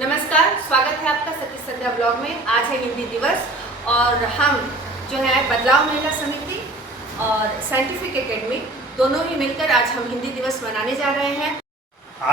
नमस्कार, स्वागत है आपका सतीश संध्या ब्लॉग में। आज है हिंदी दिवस और हम जो है बदलाव महिला समिति और साइंटिफिक एकेडमी दोनों ही मिलकर आज हम हिंदी दिवस मनाने जा रहे हैं।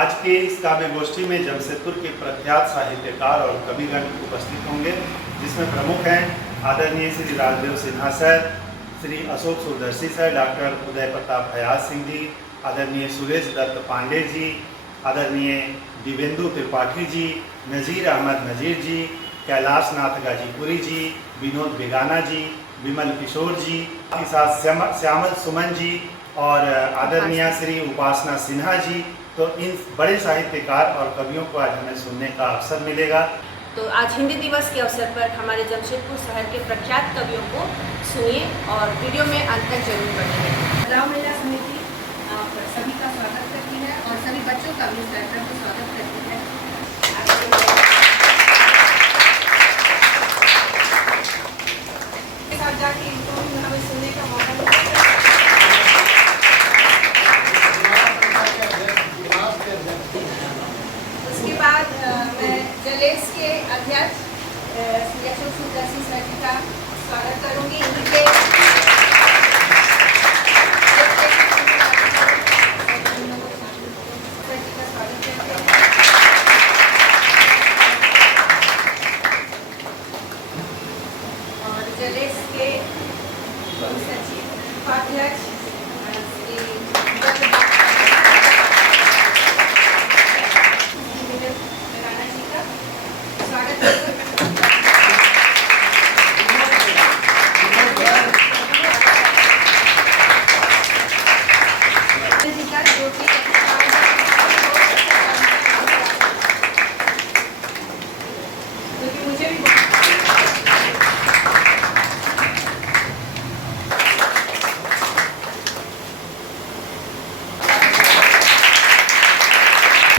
आज के इस काव्य गोष्ठी में जमशेदपुर के प्रख्यात साहित्यकार और कविगण उपस्थित होंगे, जिसमें प्रमुख हैं आदरणीय Shri Rajdev Sinha sir, Shri Ashok Surdarshi sir, doctor Uday Pratap Fayaz Singh ji, आदरणीय सुरेश दत्त पांडे जी, आदरणीय दिवेंदु त्रिपाठी जी, नज़ीर अहमद नज़ीर जी, कैलाश नाथ गाजीपुरी जी, विनोद बेगाना जी, विमल किशोर जी के साथ श्यामल सुमन जी और आदरणीय श्री उपासना सिन्हा जी। तो इन बड़े साहित्यकार और कवियों को आज हमें सुनने का अवसर मिलेगा। तो आज हिंदी दिवस के अवसर पर हमारे जमशेदपुर शहर के प्रख्यात कवियों को सुनिए और वीडियो में अंत तक जरूर बनेंगे। बदलाव महिला समिति आप सभी का स्वागत करती है और सभी बच्चों का भी इस कार्यक्रम को स्वागत करती है। साथ जाके इनको हमें सुनने का मौका मिलेगा। उसके बाद मैं जलेस के अध्यक्ष श्री अशोक सूरदर्शी सर जी का स्वागत करूंगी। इनके और जलेस के सचिव उपाध्यक्ष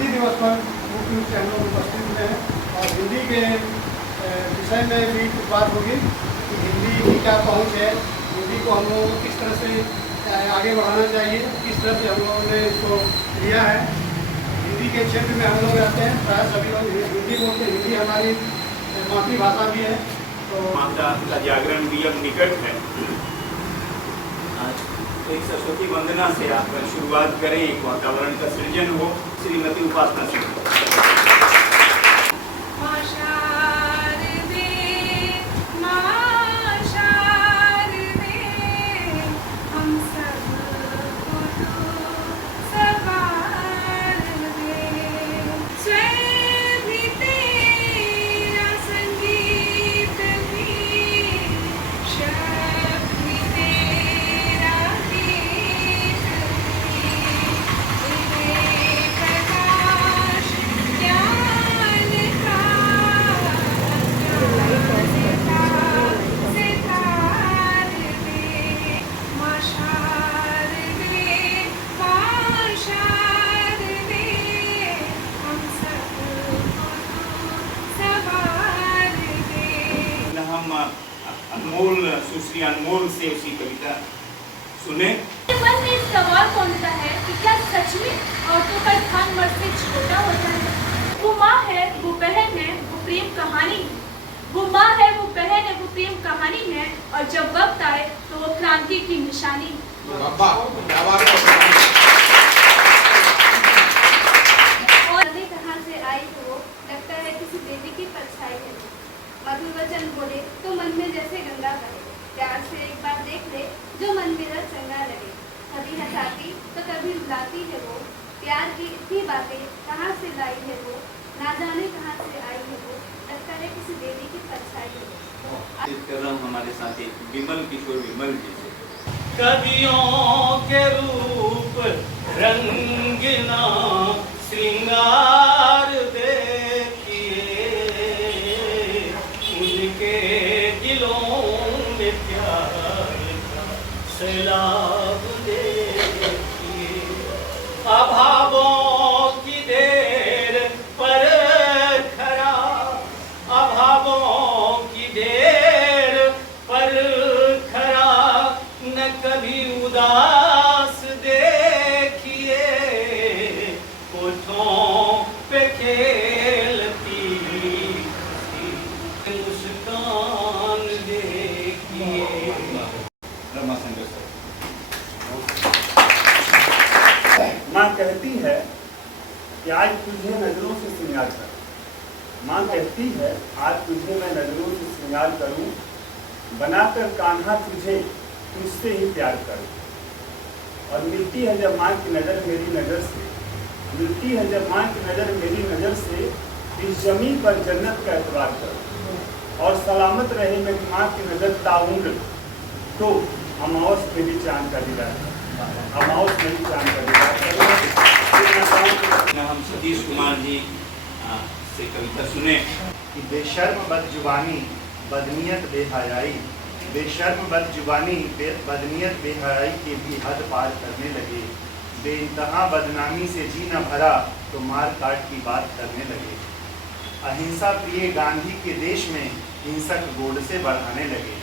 दिवस पर मुख्य रूप से हम लोग उपस्थित हुए हैं और हिंदी के विषय में भी कुछ बात होगी कि हिंदी की क्या पहुंच है, हिंदी को हम लोगों को किस तरह से आगे बढ़ाना चाहिए, किस तरह से हम लोगों ने इसको लिया है। हिंदी के क्षेत्र में हम लोग रहते हैं, प्राय सभी लोग हिंदी बोलते हैं, हिंदी हमारी मातृभाषा भी है। तो माता का जागरण भी अब निकट है। एक सरस्वती वंदना से आप शुरुआत करें, एक वातावरण का सृजन हो। श्रीमती उपासना सिंह। अनमोल सुश्री अनमोल से उसकी कविता सुने। मन में सवाल उठता है कि क्या सच में औरतों का स्थान मर्द से छोटा होता है? वो माँ है, वो बहन है, वो प्रेम कहानी है। वो माँ है, वो बहन है, वो प्रेम कहानी है और जब वक्त आए तो वो क्रांति की निशानी है। और कहाँ से आई तो वो लगता है किसी देवी की परछाई है। मधुर वचन बोले तो मन में जैसे गंगा बहे, प्यार से एक बार देख ले जो मन मेरा चंगा लगे। कभी हंसाती तो कभी रुलाती है वो, प्यार की इतनी बातें कहाँ से लाई है वो, ना जाने कहाँ से आई है वो, लगता है किसी देवी की परछाई है वो। कर रहा हूँ हमारे साथी विमल किशोर विमल जी से। कवियों के रूप रंगना श्रृंगार देखिए, उनके दिलों में प्यार का सैलाब देखिए। अभावों की देर पर खरा, अभावों की देर पर खरा, न कभी उदास देखिए। कोठों पे खेलती माँ कहती है आज तुझे मैं नजरों से श्रृंगार करूं, बनाकर कान्हा तुझे तुझसे ही प्यार करूं। और मिलती है जब माँ की नज़र मेरी नज़र से, मिलती है जब माँ की नज़र मेरी नज़र से, इस जमीन पर जन्नत का एतबार करूं। और सलामत रहे मेरी माँ की नज़र ताउम्र, तो अमावस में भी चांद का दीदार, अमावस में भी चांद का दीदार। हम सतीश कुमार जी से कविता सुने कि बेशर्म बदजुबानी बदनीयत बेहयाई, बेशर्म बदजुबानी बदनीयत बेहयाई के भी हद पार करने लगे। बेइंतहा बदनामी से जी न भरा तो मार काट की बात करने लगे। अहिंसा प्रिय गांधी के देश में हिंसक गोडसे बढ़ाने लगे।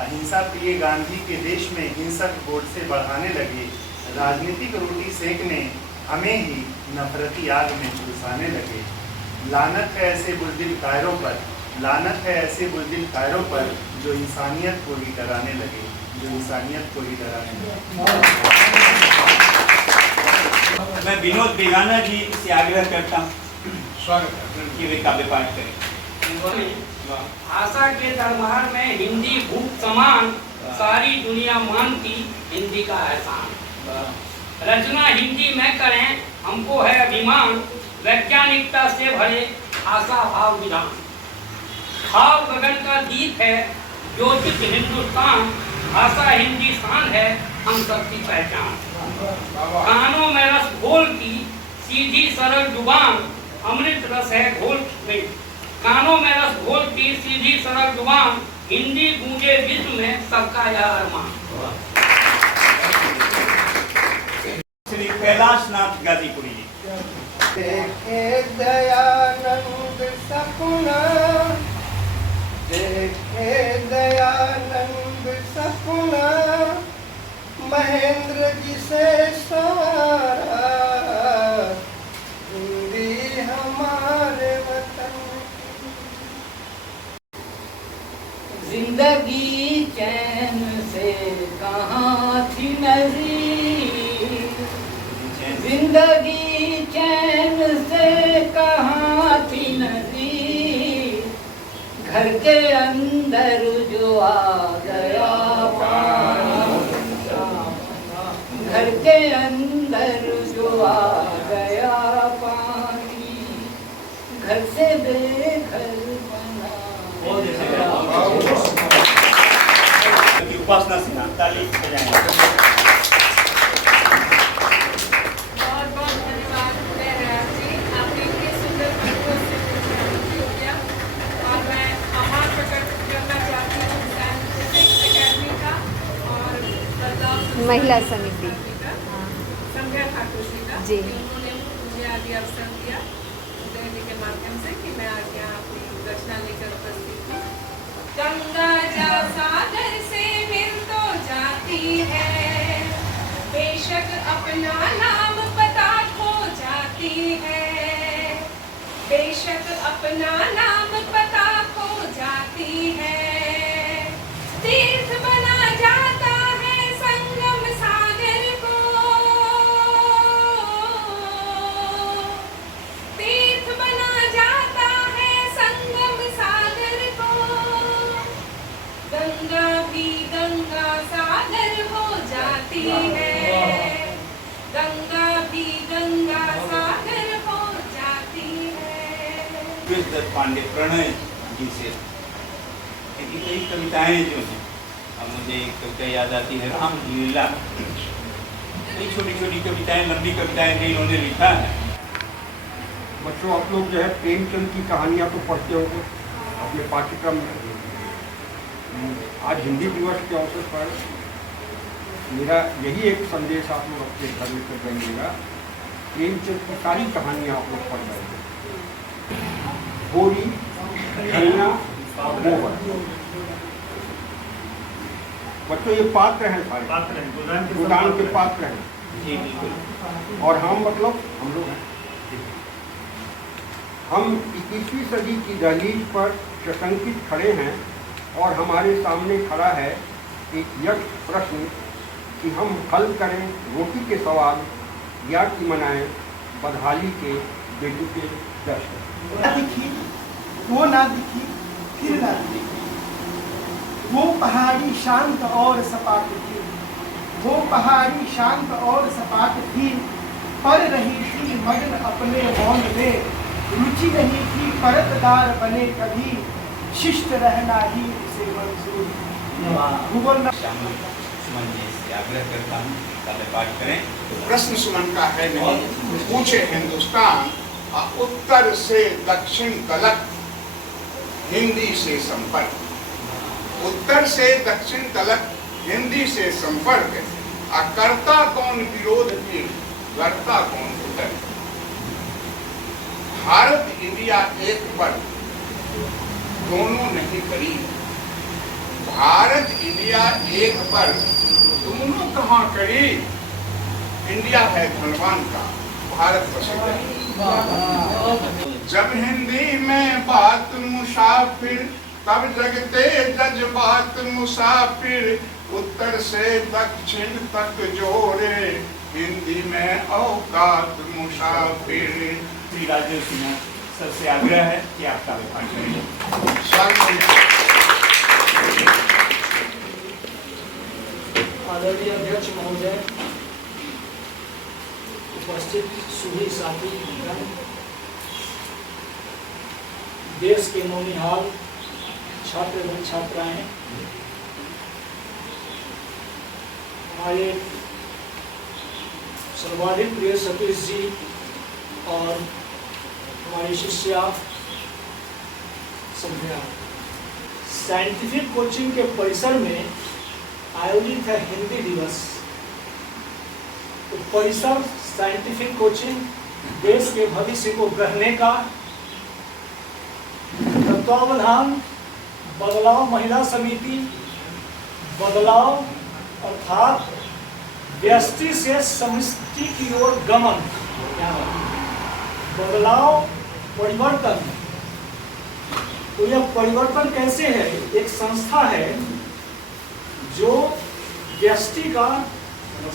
अहिंसा प्रिय गांधी के देश में हिंसक गोडसे बढ़ाने लगे। राजनीतिक रोटी सेकने हमें ही नफरती आग में झुलसाने लगे। लानत है ऐसे बुज़दिल कायरों पर, लानत है ऐसे बुज़दिल कायरों पर जो इंसानियत को ही डराने लगे, जो इंसानियत को ही डराने लगे। मैं विनोद बेगाना जी से आग्रह करता हूँ उनकी वे काव्य पाठ करें। आशा के दरबार में हिंदी भूख समान, सारी दुनिया मानती हिंदी का एहसान। रचना हिंदी में करें हमको है अभिमान, वैज्ञानिकता से भरे आशा भाव विधान। भाव गगन का दीप है ज्योतिष हिंदुस्तान, भाषा हिंदी शान है हम सबकी पहचान। कानों में रस घोल की सीधी सरल जुबान, अमृत रस है घोल में। कानों में रस घोल की सीधी सरल जुबान, हिंदी गूंजे विश्व में सबका यह अरमान। श्री कैलाश नाथ गाजीपुरी जी। देखे दयानंद सपना, देखे दयानंद सपना, महेंद्र जी से सारा, हिंदी हमारे वतन। जिंदगी चैन से कहाँ थी नजीर, जिंदगी चैन से कहाँ थी नजीर, घर के अंदर जो आ गया पानी, घर के अंदर जो आ गया पानी, घर से बेघर बना। उपासना सिन्हा ताली बजाएंगे। बहुत बहुत धन्यवाद मेहराज जी, आपने इतनी सुंदर गीतों से मुझे अनुभव किया। और मैं आभार प्रकट करना चाहती हूँ साइंटिफिक अकेडमी का और बदलाव महिला समिति का, संध्या ठाकुर जी का, जी। उन्होंने मुझे आज ये अवसर दिया उदयनी के माध्यम से कि मैं आज यहाँ अपनी रचना लेकर उपस्थित हूँ। गंगा जा सागर से मिल तो जाती है, बेशक अपना नाम पता खो जाती है, बेशक अपना नाम पता खो जाती है। तीर्थ बना जाता है संगम सागर को, तीर्थ बना जाता है संगम सागर को। गंगा भी गंगा सागर हो जाती है, गंगा भी गंगा सागर हो जाती है। दत्त पांडे प्रणय जी से कई कविताएं जो हैं, अब मुझे एक कविता याद आती है राम लीला। कई छोटी छोटी कविताएं, लंबी कविताएं भी इन्होंने लिखा है। बच्चों, आप लोग जो है प्रेमचंद की कहानियाँ तो पढ़ते होंगे अपने पाठ्यक्रम में। आज हिंदी दिवस के अवसर पर मेरा यही एक संदेश आप लोग अपने घर में कर जाइएगा। प्रेमचंद की सारी कहानियाँ आप लोग पढ़ रहे हैं। होरी, धनिया, मोहर, बच्चों ये पात्र हैं सारे, पात्र हैं, गोदान के पात्र हैं। जी बिल्कुल। और हम मतलब हम लोग हैं। हम 21वीं सदी की दहलीज पर सशंकित खड़े हैं और हमारे सामने खड़ा है एक यक्ष प्रश्न कि हम हल करें रोटी के सवाल या कि मनाएं बदहाली के बेटू के जश्न। देखिए वो ना दिखी फिर ना दिखी। वो पहाड़ी शांत और सपाट थी, वो पहाड़ी शांत और सपाट थी, पर रही थी मग्न अपने मौन में, रुचि नहीं थी परतदार बने कभी, शिष्ट रहना ही उसे मंजूर। भूगोल सुमन जी से आग्रह करता हूँ पहले पाठ करें। प्रश्न सुमन का है नहीं, पूछे हिंदुस्तान उत्तर से दक्षिण तलक हिंदी से संपर्क। उत्तर से दक्षिण तलक हिंदी से संपर्क, करता कौन विरोध की करता कौन उत्तर। भारत इंडिया एक पर दोनों नहीं करीब, भारत इंडिया एक पर दोनों कहाँ करीब। इंडिया है धनवान का, भारत पशु। जब हिंदी में बात मुसाफिर, तब जगते जज्बात मुसाफिर, उत्तर से दक्षिण तक जोड़े, हिंदी में औकात मुसाफिर। श्री राजदेव सिन्हा सबसे आग्रह है कि आप काव्य पाठ करें। आदरणीय अध्यक्ष महोदय, उपस्थित सभी साथी, देश के नौनिहाल छात्र एवं छात्राएं, हमारे सर्वाधिक प्रिय सतीश जी और हमारी शिष्या संध्या, साइंटिफिक कोचिंग के परिसर में आयोजित है हिंदी दिवस। तो परिसर साइंटिफिक कोचिंग देश के भविष्य को गढ़ने का तत्वावधान बदलाव महिला समिति, बदलाव अर्थात व्यष्टि से समष्टि की ओर गमन, बदलाव परिवर्तन। तो यह परिवर्तन कैसे है? एक संस्था है जो व्यष्टि का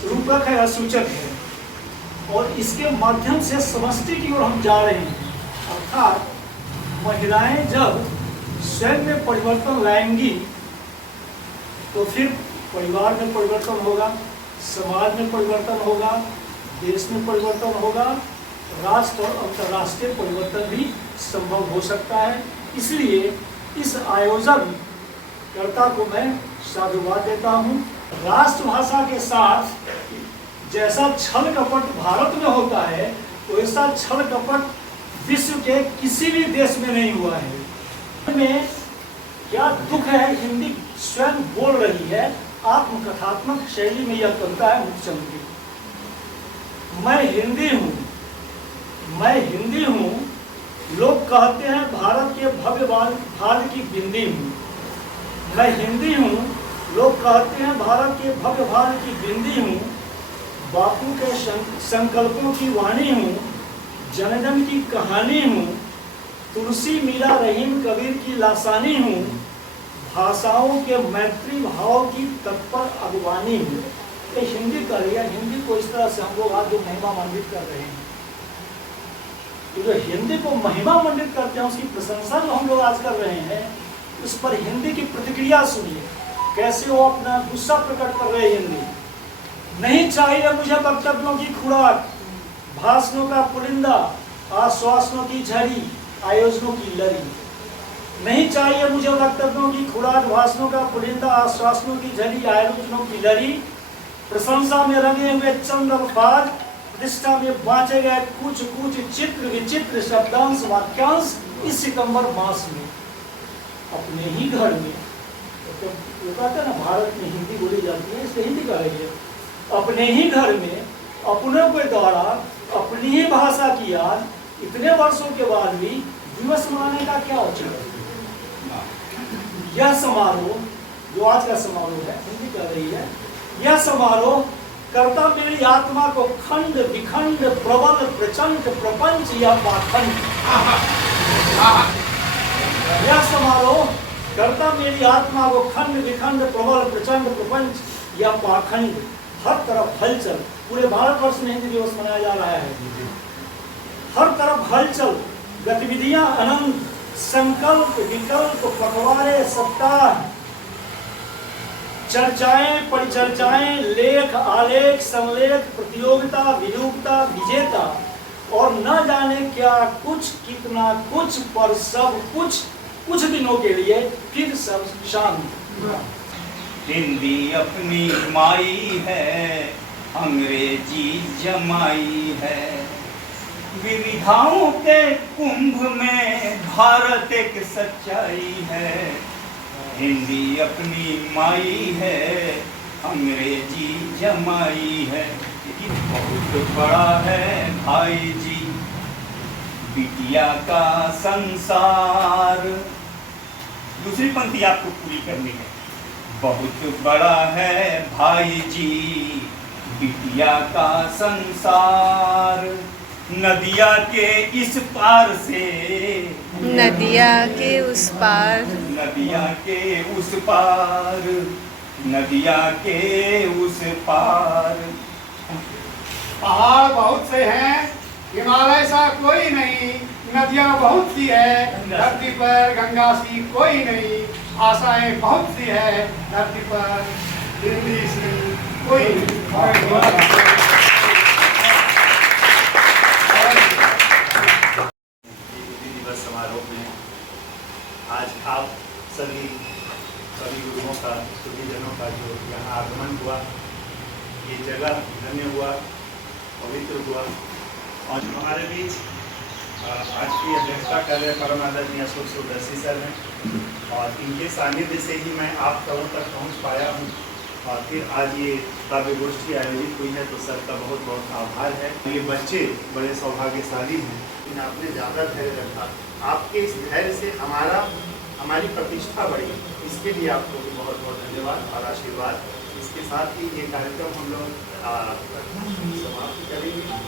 रूपक है, सूचक है, और इसके माध्यम से समष्टि की ओर हम जा रहे हैं। अर्थात महिलाएं जब स्वयं में परिवर्तन लाएंगी तो फिर परिवार में परिवर्तन होगा, समाज में परिवर्तन होगा, देश में परिवर्तन होगा, राष्ट्र और अंतर्राष्ट्रीय परिवर्तन भी संभव हो सकता है। इसलिए इस आयोजन कर्ता को मैं साधुवाद देता हूँ। राष्ट्रभाषा के साथ जैसा छल कपट भारत में होता है, वैसा छल कपट विश्व के किसी भी देश में नहीं हुआ है। में क्या दुख है, हिंदी स्वयं बोल रही है, आत्मकथात्मक शैली में यह कविता है मुखचंद की। मैं हिंदी हूँ, मैं हिंदी हूँ, लोग कहते हैं भारत के भव्य भाल की बिंदी हूँ। मैं हिंदी हूँ, लोग कहते हैं भारत के भव्य भाल की बिंदी हूँ। बापू के संकल्पों की वाणी हूँ, जन जन की कहानी हूँ। तुलसी मीरा रहीम कबीर की लासानी हूँ। भाषाओं के मैत्री भाव की तत्पर अगवानी हूँ। ये हिंदी कर रही है। हिंदी को इस तरह से हम लोग आज जो महिमा मंडित कर रहे हैं, तो जो हिंदी को महिमा मंडित करते हैं, उसकी प्रशंसा जो हम लोग आज कर रहे हैं, उस पर हिंदी की प्रतिक्रिया सुनिए, कैसे वो अपना गुस्सा प्रकट कर रहे हैं। हिंदी नहीं चाहिए मुझे वक्तव्यों की खुराक, भाषणों का पुलिंदा, आश्वासनों की झड़ी, आयोजनों की लड़ी। नहीं चाहिए मुझे वक्तव्यों की खुराक, भाषणों का पुलिंदा, आश्वासनों की झड़ी, आयोजनों की लड़ी। प्रशंसा में रंगे हुए चंद अल्फाज, प्रतिष्ठा में बांचे गए कुछ कुछ चित्र विचित्र शब्दांश वाक्यांश। इस सितंबर मास में अपने ही घर में, तो कहते हैं ना भारत में हिंदी बोली जाती है, इसलिए हिंदी कह रही है। अपने ही घर में अपनों के द्वारा अपनी ही भाषा की याद इतने वर्षों के बाद भी दिवस मनाने का क्या औचित्य है? यह समारोह जो आज का समारोह है, हिंदी कह रही है, यह समारोह करता मेरी आत्मा को खंड विखंड प्रबल प्रचंड प्रपंच या पाखंड। यह समारोह करता मेरी आत्मा को खंड विखंड प्रबल प्रचंड प्रपंच या पाखंड। हर तरफ हलचल, पूरे भारतवर्ष में हिंदी दिवस मनाया जा रहा है। हर तरफ हलचल, गतिविधियां अनंत, संकल्प विकल्प पखवाड़े सप्ताह, चर्चाएं परिचर्चाएं, लेख आलेख संलेख, प्रतियोगिता विरूपता विजेता और न जाने क्या कुछ कितना कुछ, पर सब कुछ दिनों के लिए फिर सब शांत। हिंदी अपनी माई है, अंग्रेजी जमाई है, विविधाओं के कुंभ में भारत एक सच्चाई है। हिंदी अपनी माई है, अंग्रेजी जमाई है, लेकिन बहुत बड़ा है भाई जी बिटिया का संसार। दूसरी पंक्ति आपको पूरी करनी है। बहुत बड़ा है भाई जी बिटिया का संसार, नदिया के इस पार से, नदिया के उस पार, नदिया के उस पार, नदिया के उस पार। पहाड़ बहुत से हैं, हिमालय सा कोई नहीं, नदियाँ बहुत सी है धरती पर, गंगा सी कोई नहीं, आशाएं बहुत सी है धरती पर, हिंदी सी कोई नहीं। दिवस समारोह में आज आप सभी गुरुओं का, सभी जनों का जो यहाँ आगमन हुआ, ये जगह धन्य हुआ, पवित्र हुआ। और हमारे बीच आज की अध्यक्षता कर रहे परम आदरणीय अशोक सूरदर्शी सर हैं, और इनके सानिध्य से ही मैं आप सबों तक पहुँच पाया हूँ, और फिर आज ये काव्य गोष्ठी आयोजित हुई है, तो सर का बहुत बहुत आभार है। ये बच्चे बड़े सौभाग्यशाली हैं, इन आपने ज़्यादा धैर्य रखा, आपके इस धैर्य से हमारी प्रतिष्ठा बढ़ी, इसके लिए आपको भी बहुत बहुत धन्यवाद और आशीर्वाद। इसके साथ ही ये कार्यक्रम हम लोग समाप्त करेंगे।